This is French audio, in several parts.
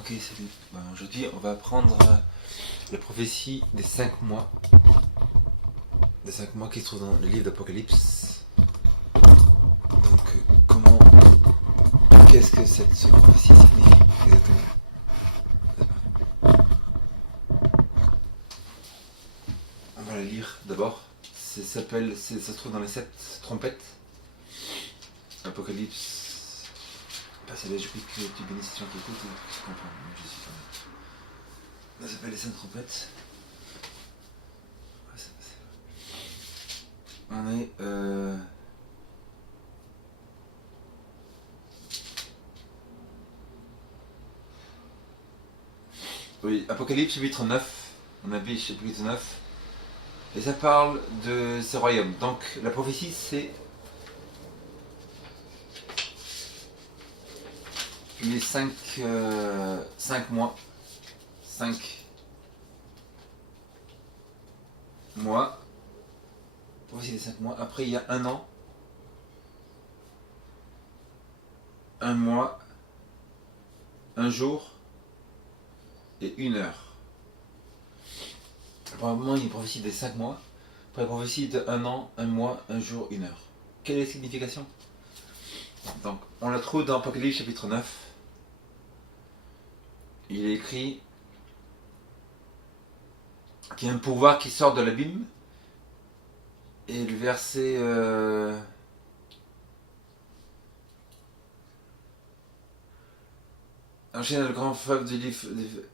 Ok, salut. Aujourd'hui, on va apprendre la prophétie des 5 mois. Des 5 mois qui se trouvent dans le livre d'Apocalypse. Donc, qu'est-ce que cette prophétie signifie exactement? On va la lire d'abord. Ça se trouve dans les 7 trompettes. Apocalypse. Je prie que tu bénisses les gens qui écoutent et que tu comprends. Je suis quand même. Ça s'appelle les 5 trompettes. On est. Oui, Apocalypse chapitre 9. On a vu chapitre 9. Et ça parle de ces royaumes. Donc la prophétie c'est les 5 mois. 5 mois. Voici les 5 mois. Après il y a un an. Un mois. Un jour. Et une heure. Probablement il y a une prophétie des 5 mois. Après une prophétie de un an, un mois, un jour, une heure. Quelle est la signification? Donc on la trouve dans Apocalypse chapitre 9. Il est écrit qu'il y a un pouvoir qui sort de l'abîme. Et le verset enchaîne le grand fleuve du livre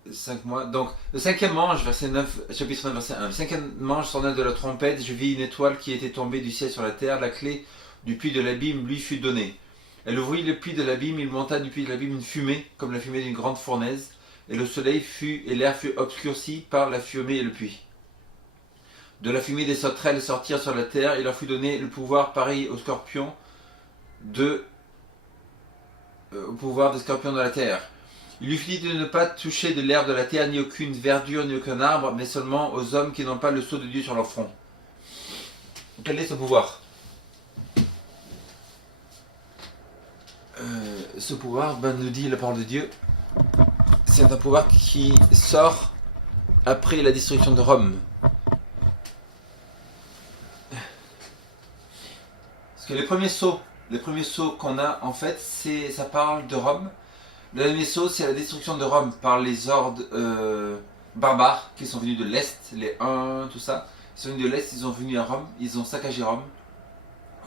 des 5 mois. Donc le cinquième ange, verset 9, chapitre 9, verset 1. Le cinquième ange sonna de la trompette, je vis une étoile qui était tombée du ciel sur la terre, la clé du puits de l'abîme lui fut donnée. Elle ouvrit le puits de l'abîme, il monta du puits de l'abîme une fumée, comme la fumée d'une grande fournaise, et le soleil et l'air fut obscurci par la fumée et le puits. De la fumée des sauterelles sortirent sur la terre, et leur fut donné le pouvoir pareil aux scorpions au pouvoir des scorpions de la terre. Il lui fit dit de ne pas toucher de l'herbe de la terre, ni aucune verdure, ni aucun arbre, mais seulement aux hommes qui n'ont pas le sceau de Dieu sur leur front. Quel est ce pouvoir? Ce pouvoir, nous dit la parole de Dieu, c'est un pouvoir qui sort après la destruction de Rome. Parce que les premiers sceaux qu'on a, en fait, ça parle de Rome. Le dernier sceau, c'est la destruction de Rome par les hordes barbares qui sont venus de l'Est, les Huns, tout ça. Ils sont venus de l'Est, ils sont venus à Rome, ils ont saccagé Rome.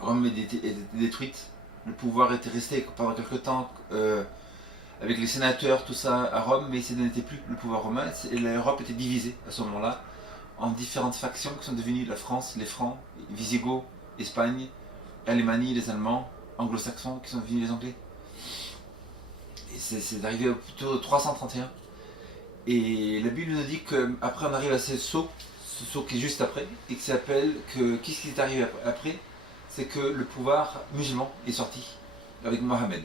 Rome est détruite. Le pouvoir était resté pendant quelques temps avec les sénateurs, tout ça, à Rome, mais ce n'était plus le pouvoir romain. Et l'Europe était divisée à ce moment-là en différentes factions qui sont devenues la France, les Francs, les Visigoths, Espagne, Allemagne, les Allemands, anglo-saxons qui sont devenus les Anglais. Et c'est arrivé plutôt 331. Et la Bible nous dit qu'après on arrive à ce saut qui est juste après, et qui s'appelle qu'est-ce qui est arrivé après? C'est que le pouvoir musulman est sorti avec Mohammed.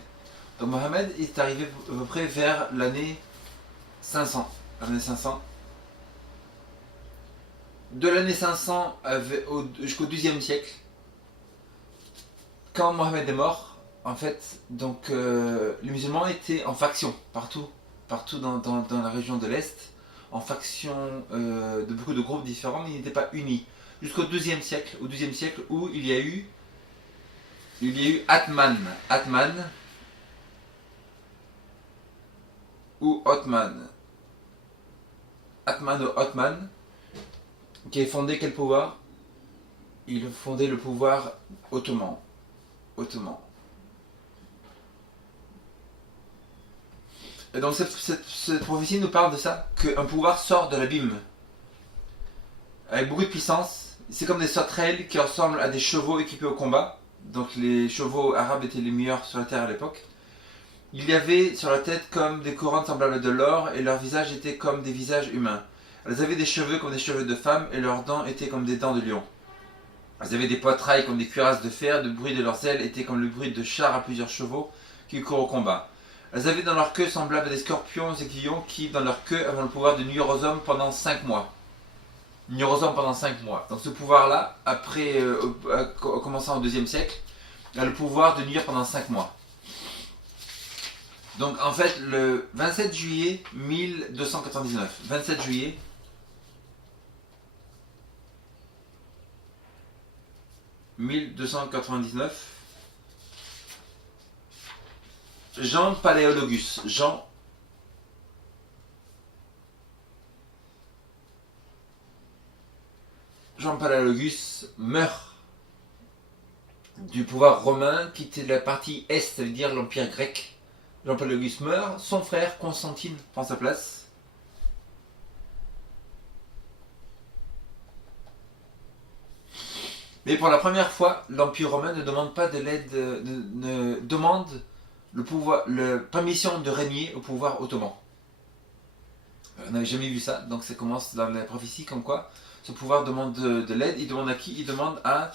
Donc Mohammed est arrivé à peu près vers l'année 500. L'année 500. De l'année 500 jusqu'au 12e siècle, quand Mohammed est mort, en fait, donc les musulmans étaient en faction partout dans la région de l'Est, en faction de beaucoup de groupes différents, mais ils n'étaient pas unis. Jusqu'au 12e siècle, où il y a eu Atman ou Othman, qui a fondé quel pouvoir? Il a fondé le pouvoir ottoman. Et donc cette prophétie nous parle de ça, qu'un pouvoir sort de l'abîme avec beaucoup de puissance. C'est comme des sauterelles qui ressemblent à des chevaux équipés au combat. Donc les chevaux arabes étaient les meilleurs sur la terre à l'époque. Il y avait sur la tête comme des couronnes semblables de l'or, et leurs visages étaient comme des visages humains. Elles avaient des cheveux comme des cheveux de femmes, et leurs dents étaient comme des dents de lion. Elles avaient des poitrails comme des cuirasses de fer, le bruit de leurs ailes était comme le bruit de chars à plusieurs chevaux qui courent au combat. Elles avaient dans leur queue semblable à des scorpions aiguillons qui, dans leur queue, avaient le pouvoir de nuire aux hommes pendant 5 mois. Donc ce pouvoir-là, après, commençant au 2e siècle, a le pouvoir de nuire pendant 5 mois. Donc en fait, le 27 juillet 1299. 27 juillet 1299. Jean Paléologus. Jean Paléologus meurt du pouvoir romain, quitte la partie est, ça veut dire l'Empire grec. Jean Paléologus meurt, son frère Constantine prend sa place. Mais pour la première fois, l'Empire romain ne demande pas de l'aide, ne demande la permission de régner au pouvoir ottoman. On n'avait jamais vu ça, donc ça commence dans la prophétie comme quoi ce pouvoir demande de l'aide. Il demande à qui? Il demande à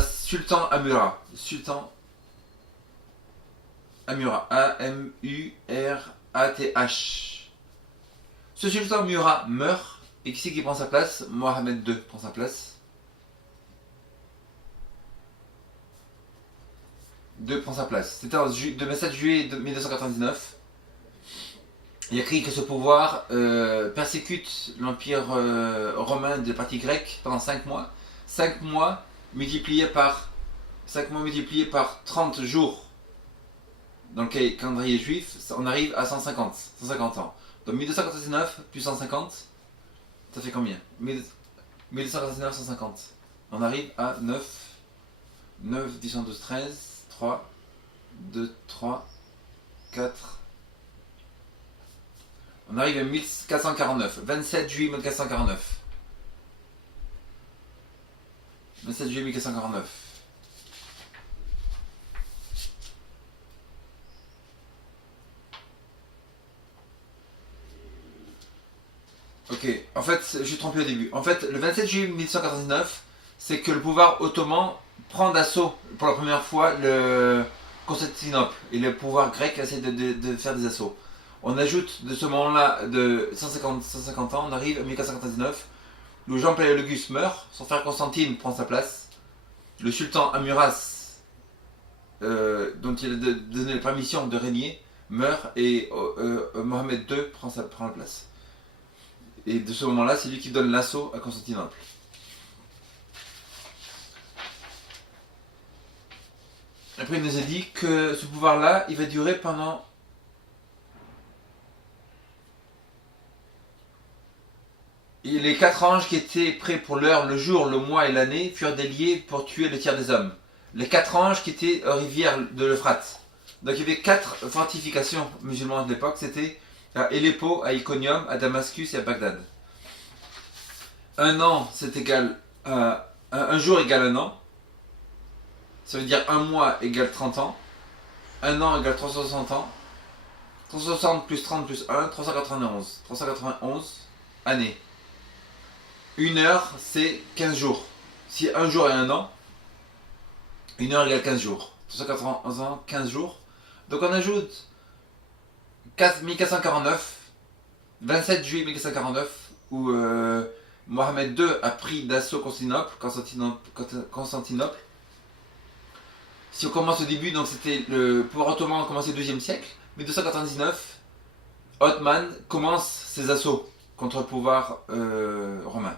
Sultan Amurath. Sultan Amurath. A-M-U-R-A-T-H. Ce sultan Amurath meurt. Et qui c'est qui prend sa place? Mohamed II prend sa place. C'était le 27 juillet 1299. Il y a écrit que ce pouvoir persécute l'Empire romain de la partie grecque pendant 5 mois. 5 mois multipliés par 30 jours dans le calendrier juif, on arrive à 150 ans. Donc 1299 plus 150, ça fait combien? 1299, 150. On arrive à 9, 10, 12, 13, 3, 2, 3, 4. On arrive à 1449. 27 juillet 1449. 27 juillet 1449. Ok, en fait, je suis trompé au début. En fait, le 27 juillet 1199, c'est que le pouvoir ottoman prend d'assaut pour la première fois le Constantinople. Et le pouvoir grec essaie de faire des assauts. On ajoute de ce moment-là de 150 ans, on arrive à 1499, où Jean Paléologus meurt, son frère Constantine prend sa place. Le sultan Amurath, dont il a donné la permission de régner, meurt et Mohamed II prend la place. Et de ce moment-là, c'est lui qui donne l'assaut à Constantinople. Après, il nous a dit que ce pouvoir-là, il va durer pendant... Et les 4 anges qui étaient prêts pour l'heure, le jour, le mois et l'année furent déliés pour tuer le tiers des hommes. Les 4 anges qui étaient aux rivières de l'Euphrate. Donc il y avait 4 fortifications musulmanes de l'époque. C'était à Aleppo, à Iconium, à Damascus et à Bagdad. Un an, c'est égal à... Un jour égale un an. Ça veut dire un mois égale 30 ans. Un an égale 360 ans. 360 plus 30 plus 1, 391. 391 années. Une heure, c'est 15 jours. Si un jour est un an, une heure égale 15 jours. 391 ans, 15 jours. Donc on ajoute 1449, 27 juillet 1449, où Mohamed II a pris d'assaut Constantinople. Si on commence au début, donc c'était le pouvoir ottoman a commencé au XIIe siècle. 1299, Ottoman commence ses assauts contre le pouvoir romain.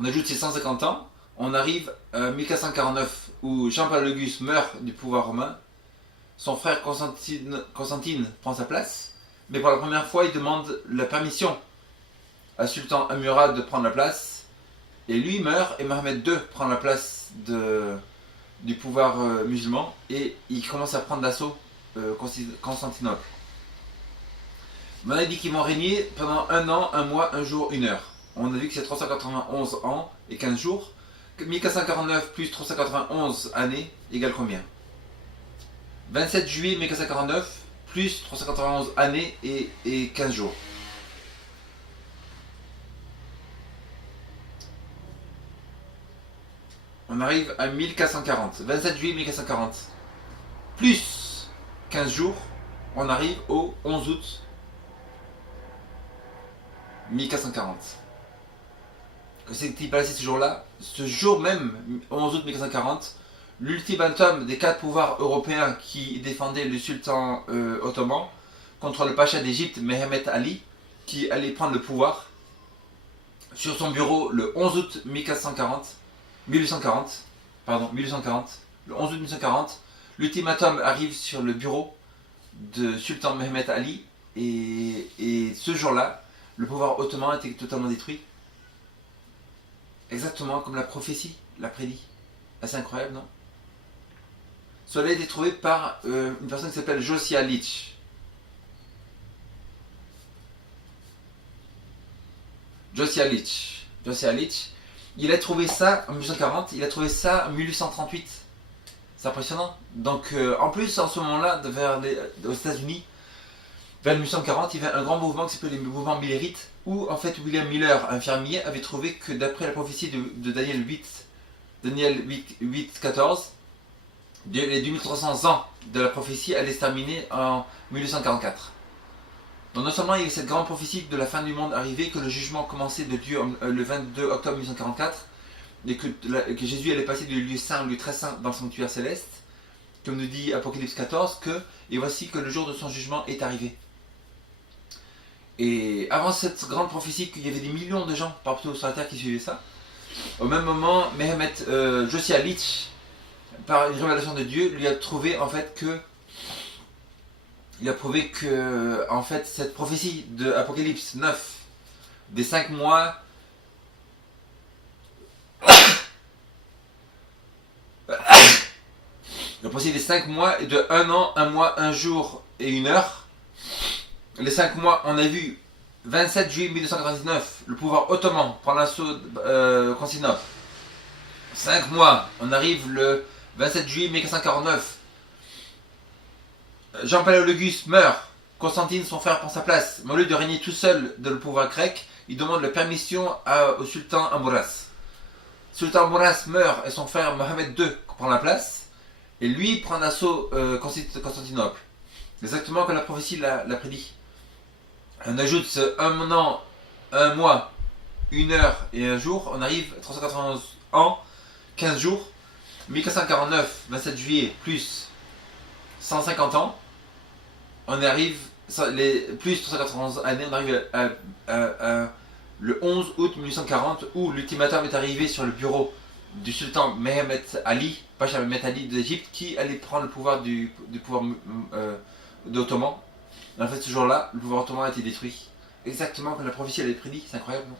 On ajoute ses 150 ans, on arrive à 1449 où Jean Paléologus meurt du pouvoir romain. Son frère Constantine prend sa place, mais pour la première fois il demande la permission à Sultan Amurath de prendre la place, et lui meurt et Mohamed II prend la place du pouvoir musulman et il commence à prendre d'assaut Constantinople. On a dit qu'ils vont régner pendant un an, un mois, un jour, une heure. On a vu que c'est 391 ans et 15 jours. 1449 plus 391 années égale combien? 27 juillet 1449 plus 391 années et 15 jours. On arrive à 1440. 27 juillet 1440 plus 15 jours, on arrive au 11 août 1440. Que s'est-il passé ce jour-là? Ce jour même, 11 août 1440, l'ultimatum des 4 pouvoirs européens qui défendaient le sultan ottoman contre le pacha d'Égypte Mehemet Ali, qui allait prendre le pouvoir sur son bureau le 11 août 1840, le 11 août 1840, l'ultimatum arrive sur le bureau de sultan Mehemet Ali et ce jour-là, le pouvoir ottoman était totalement détruit. Exactement comme la prophétie l'a prédit. Assez incroyable, non? Cela a été trouvé par une personne qui s'appelle Josiah Litch. Josiah Litch, il a trouvé ça en 1840, il a trouvé ça en 1838. C'est impressionnant. Donc en plus, en ce moment-là, aux États-Unis, vers 1840, il y avait un grand mouvement qui s'appelait le mouvement millérite, où en fait William Miller, un fermier, avait trouvé que d'après la prophétie de Daniel 8, 14, les 2300 ans de la prophétie allaient se terminer en 1844. Donc non seulement il y avait cette grande prophétie de la fin du monde arrivée, que le jugement commençait de Dieu le 22 octobre 1844, et que Jésus allait passer du lieu saint au lieu très saint dans le sanctuaire céleste, comme nous dit Apocalypse 14, et voici que le jour de son jugement est arrivé. Et avant cette grande prophétie, qu'il y avait des millions de gens partout sur la terre qui suivaient ça, au même moment, Josiah Litch, par une révélation de Dieu, lui a trouvé en fait que il a prouvé que en fait cette prophétie de Apocalypse 9 des 5 mois la prophétie des 5 mois et de 1 an, 1 mois, 1 jour et 1 heure. Les 5 mois, on a vu 27 juillet 1299, le pouvoir ottoman prend l'assaut de Constantinople. 5 mois, on arrive le 27 juillet 1449. Jean Palaiologos meurt. Constantine, son frère, prend sa place. Mais au lieu de régner tout seul dans le pouvoir grec, il demande la permission au sultan Amouras. Sultan Amouras meurt et son frère Mohamed II prend la place. Et lui prend l'assaut Constantinople. Exactement comme la prophétie l'a prédit. On ajoute ce 1 an, 1 mois, 1 heure et 1 jour. On arrive à 391 ans, 15 jours. 1449, 27 juillet, plus 150 ans. On arrive, plus 391 années, on arrive à le 11 août 1840 où l'ultimatum est arrivé sur le bureau du sultan Mehemet Ali, Pacha Mehemet Ali d'Égypte, qui allait prendre le pouvoir du pouvoir d'Ottoman. En fait, ce jour-là, le pouvoir ottoman a été détruit. Exactement comme la prophétie avait prédit, c'est incroyable, non?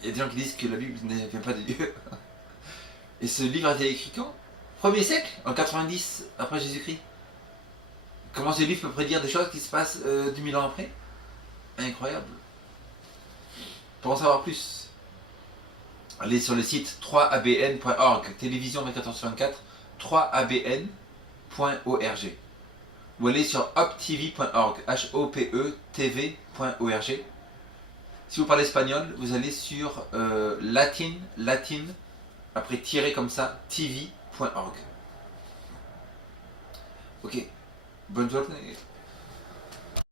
Il y a des gens qui disent que la Bible ne vient pas de Dieu. Et ce livre a été écrit quand? 1er siècle? En 90 après Jésus-Christ. Comment ce livre peut prédire des choses qui se passent 2000 ans après? Incroyable. Pour en savoir plus, allez sur le site 3abn.org, télévision 24h24, 3abn.org. Ou allez sur hoptv.org, HOPE-TV.org. Si vous parlez espagnol, vous allez sur latin, après tirer comme ça, tv.org. Ok, bonne journée.